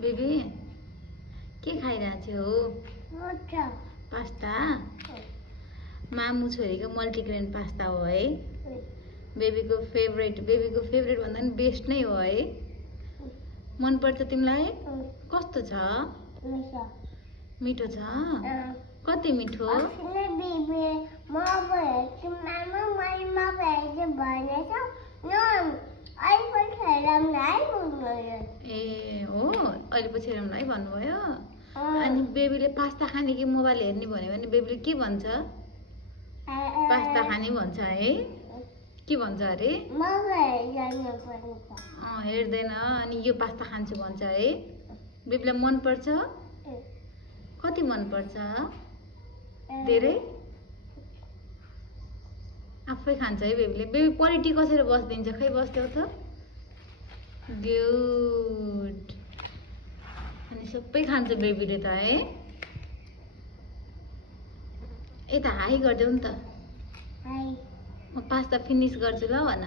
Baby के खाइरहेको हो? पास्ता मामु छोरीको मल्टीग्रेन पास्ता हो है। बेबीको फेभरेट भन्दा पनि बेस्ट नै हो है। मन पर्छ तिमीलाई? कस्तो छ? मिठो छ? कति मिठो? ए हो, अहिले पछि हेरौँला है भन्नुभयो। अनि बेबीले पास्ता खाने कि मोबाइल हेर्ने भन्यो भने बेबीले के भन्छ? पास्ता खाने भन्छ है। के भन्छ अरे? हेर्दैन अनि यो पास्ता खान्छु भन्छ है। बेबीलाई मन पर्छ? कति मन पर्छ? धेरै? आफै खान्छ है बेबीले। बेबी पलेटी कसेर बस्दिन्छ, खै बस्थ्यौ त? गुड। अनि सबै खान्छ बेबीले त है। यता हाई गरिदेऊ नि त। म पास्ता फिनिस गर्छु ल भन।